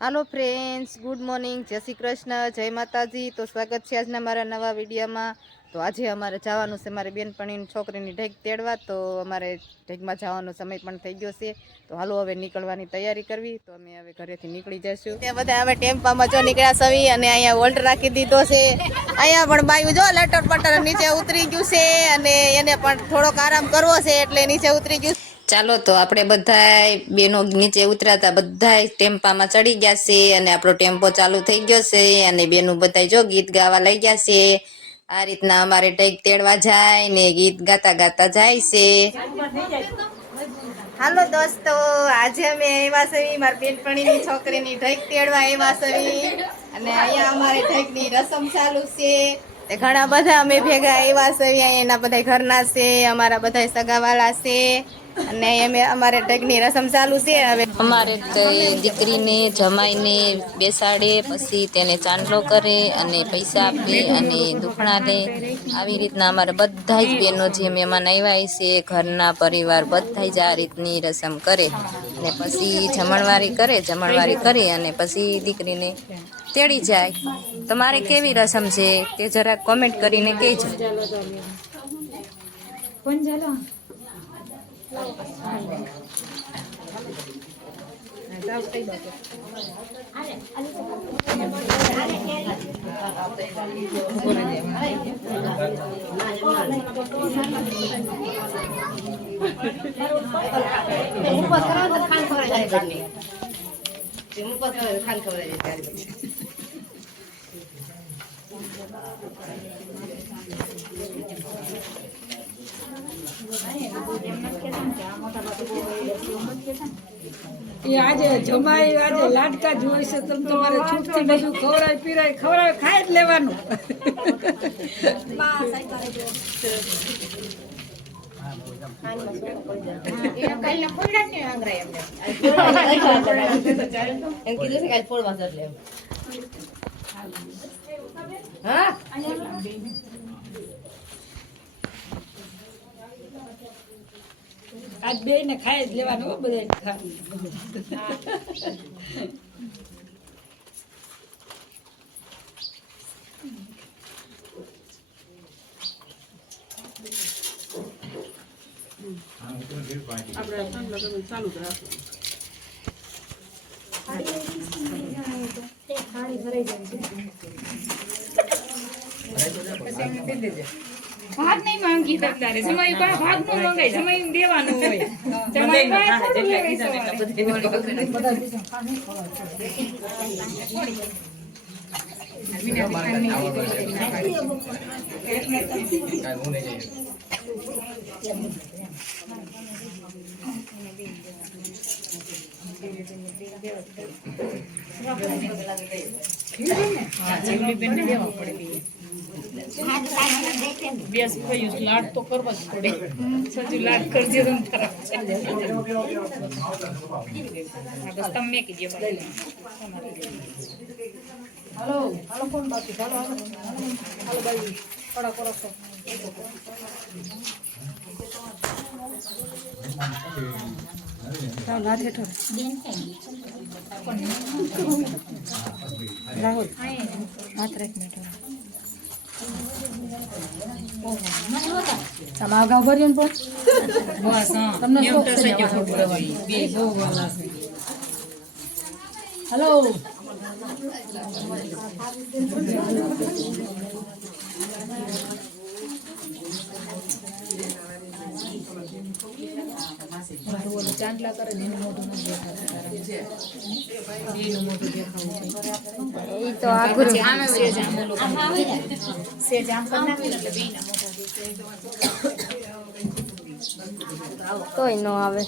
હાલો friends, good morning, જય શ્રી કૃષ્ણ, જય માતાજી। તો સ્વાગત છે આજના મારા નવા વિડીયોમાં। તો આજે અમારે જવાનું છે મારી બેનપણીની છોકરીની ઢેક તેડવા। તો અમારે ઢેકમાં જવાનો સમય પણ થઈ ગયો છે। તો હાલો હવે નીકળવાની તૈયારી કરવી। તો અમે હવે ઘરેથી નીકળી જઈશું। તે બધા હવે ટેમ્પામાં જો નીકળ્યા સવી અને અહીંયા વોલ્ટ રાખી દીધો છે। અહીંયા પણ બાયું જો લટર પટર નીચે ઉતરી ગયું છે અને એને પણ થોડોક આરામ કરવો છે એટલે નીચે ઉતરી ગયું। ચાલો તો આપણે બધાય બેનો નીચે ઉતરાતા બધાય ટેમ્પામાં ચડી ગયા છે અને આપણો ટેમ્પો ચાલુ થઈ ગયો છે અને બેનો બધાય જો ગીત ગાવા લઈ ગયા છે। આ રીતના અમારે ઢેક તેડવા જાય ને ગીત ગાતા ગાતા જાય છે। હાલો દોસ્તો, આજે અમે આવ્યા છે મારી બેનપણીની છોકરીની ઢેક તેડવા આવ્યા છે અને અહીંયા અમારે ઢેકની રસમ ચાલુ છે। ઘણા બધા અમે ભેગા આવ્યા છે। અહીંયા એના બધા ઘરના છે, અમારા બધા સગાવાલા છે અને અમે અમારે ઢેકની રસમ ચાલુ છે। હવે અમારે દીકરીને જમાઈને બેસાડે, પછી તેને ચાંદલો કરે અને પૈસા આપે અને દુખણા લે। આવી રીતના અમારે બધા જ બહેનો જે મહેમાન આવ્યા છે ઘરના પરિવાર બધા જ આ રીતની રસમ કરે અને પછી જમણવારી કરે। જમણવારી કરી અને પછી દીકરીને તેડી જાય। તમારે કેવી રસમ છે તે જરાક કોમેન્ટ કરીને કહેજો। આજે જમાઈ આજે લાડકા જ હોય છે, તમે તમારે છૂટથી બધું ખવડાય પીરાય ખવડાય ખાઈ જ લેવાનું। આજ બે ને ખાઈ જ લેવાનું બધા। ચાલુ ભાગ નહીં માંગી તારે જમાઈ ભાગ નું મંગાઈ જમાઈ દેવાનું હોય। લાડ તો કરવા જ પડે, સજુ લાડ કરજે તો બસ તમે કીધો। હાલો હાલો કોણ બાકી હાલો હાલો હાલો ભાઈ થોડા કરો છો ના થેઠો રાહુલ માત્ર એક મિનિટ તમારા ગામ ભર્યું પણ તમને હેલો ચાંદલા કરે ને એનું મોટું તો આગળ તોય ન આવે।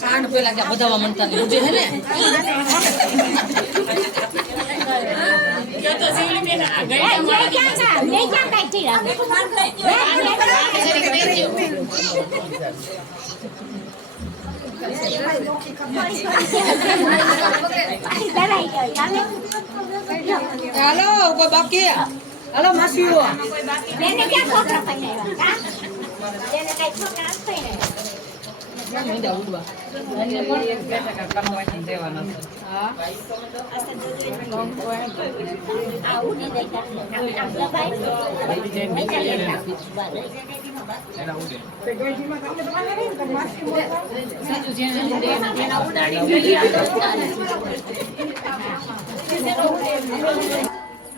ખાંડ પેલા કે બધાવા મળતા ને છે ને તો જીવલી બેન આ ગઈ હાલો કોઈ બાકી હાલો માસીઓ બેને ક્યાં છોકરા પૈયા કા બેને કઈ છોકરા પૈયા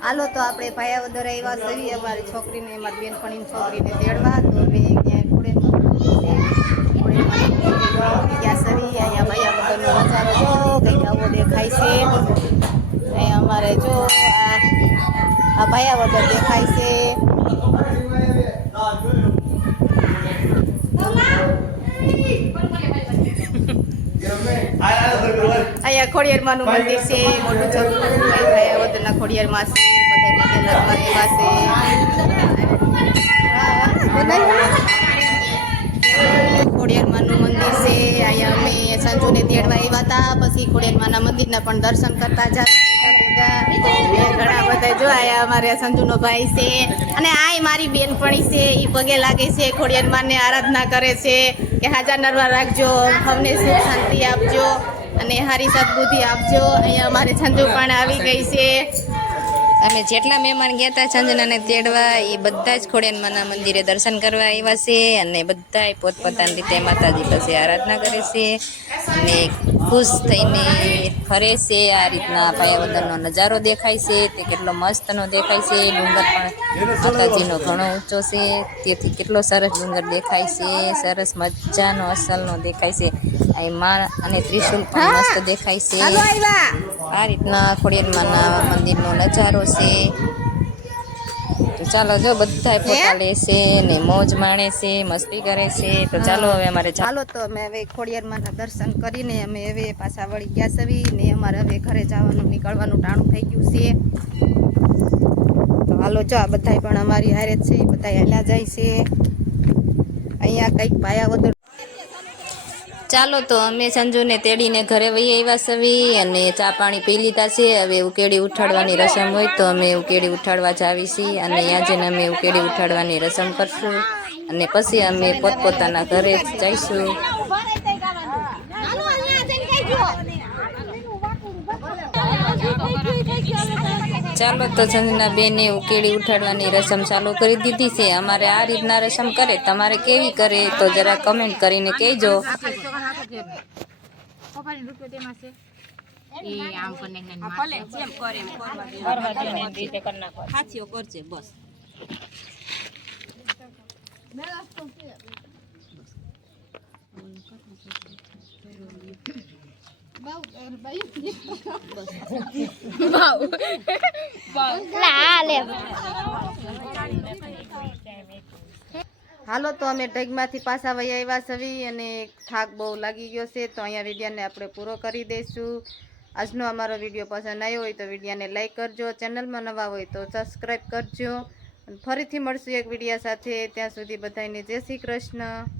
હાલો તો આપણે ભાયાવદર આવ્યા સવી અમારી છોકરીને અમારી બેનપણીની છોકરીને તેડવા તો અમે ક્યાંય ત્યાં સવી અહીંયા ભાયાવદરનો નજારો જો કંઈક આવો દેખાય છે અહીંયા અમારે જો આ ભાયાવદર દેખાય છે. અહીંયા ખોડિયારમાંનું મંદિર છે મોટું જગતું ભાયાવદરના ખોડિયારમાં છે બધા ખોડિયારમાંનું મંદિર છે. અહીંયા અમે સંજુને તેડવા આવ્યા હતા પછી ખોડિયારમાંના મંદિરના પણ દર્શન કરતા જતા ઘણા બધા જો આયા અમારે સંજુનો ભાઈ છે અને આ મારી બેનપણી છે એ પગે લાગે છે ખોડિયારમાંને આરાધના કરે છે કે હાજર નરવા રાખજો અમને સુખ શાંતિ આપજો અને હારી સદબુદ્ધિ આપજો. અહીંયા અમારે સંજુ પણ આવી ગઈ છે. અમે જેટલા મહેમાન ગયા હતા સંજનાને તેડવા એ બધા જ ખોડિયારમાંના મંદિરે દર્શન કરવા આવ્યા છે અને બધા પોતપોતાની રીતે માતાજી પાસે આરાધના કરે છે અને ખુશ થઈને ફરે છે. આ રીતના ભાયાવદરનો નજારો દેખાય છે તે કેટલો મસ્તનો દેખાય છે. ડુંગર પણ માતાજીનો ઘણો ઊંચો છે તેથી કેટલો સરસ ડુંગર દેખાય છે. સરસ મજાનો અસલનો દેખાય છે. અહીં માં અને ત્રિશુલ પણ મસ્ત દેખાય છે. આ રીતના ખોડિયારમાંના મંદિરનો નજારો છે. તો ચાલો જો બધાય ફોટા લે છે ને મોજ માણે છે, મસ્તી કરે છે. તો ચાલો હવે અમારે ચાલો તો અમે હવે ખોડિયારમાંના દર્શન કરીને અમે હવે પાછા વળી ગયા સવી ને અમારે હવે ઘરે જવાનું નીકળવાનું ટાણું થઈ ગયું છે. તો હાલો જો આ બધાય પણ અમારી હારે જ છે, બધાય હાલ્યા જાય છે. અહીંયા કંઈક પાયા વગર ચાલો તો અમે સંજુને તેડીને ઘરે વહી આવ્યા સવી અને ચા પાણી પી લીધા છે. હવે ઉકેડી ઉઠાડવાની રસમ હોય તો અમે ઉકેડી ઉઠાડવા જાવી છીએ અને ત્યાં જઈને અમે ઉકેડી ઉઠાડવાની રસમ કરશું અને પછી અમે પોતપોતાના ઘરે જઈશું. ચાલો તો સંજના બેને ઉકેડી ઉઠાડવાની રસમ ચાલુ કરી દીધી છે. અમારે આ રીતના રસમ કરે, તમારે કેવી કરે તો જરા કમેન્ટ કરીને કહેજો. હાલો તો અમે ઢગમાંથી પાછા વહી આવ્યા સવી અને થાક બહુ લાગી ગયો છે. તો અહીંયા વિડીયોને આપણે પૂરો કરી દઈશું. આજનો અમારો વિડીયો પસંદ આવ્યો હોય તો વિડીયોને લાઈક કરજો, ચેનલમાં નવા હોય તો સબસ્ક્રાઈબ કરજો. ફરીથી મળશું એક વિડીયો સાથે. ત્યાં સુધી બધાને જય શ્રી કૃષ્ણ.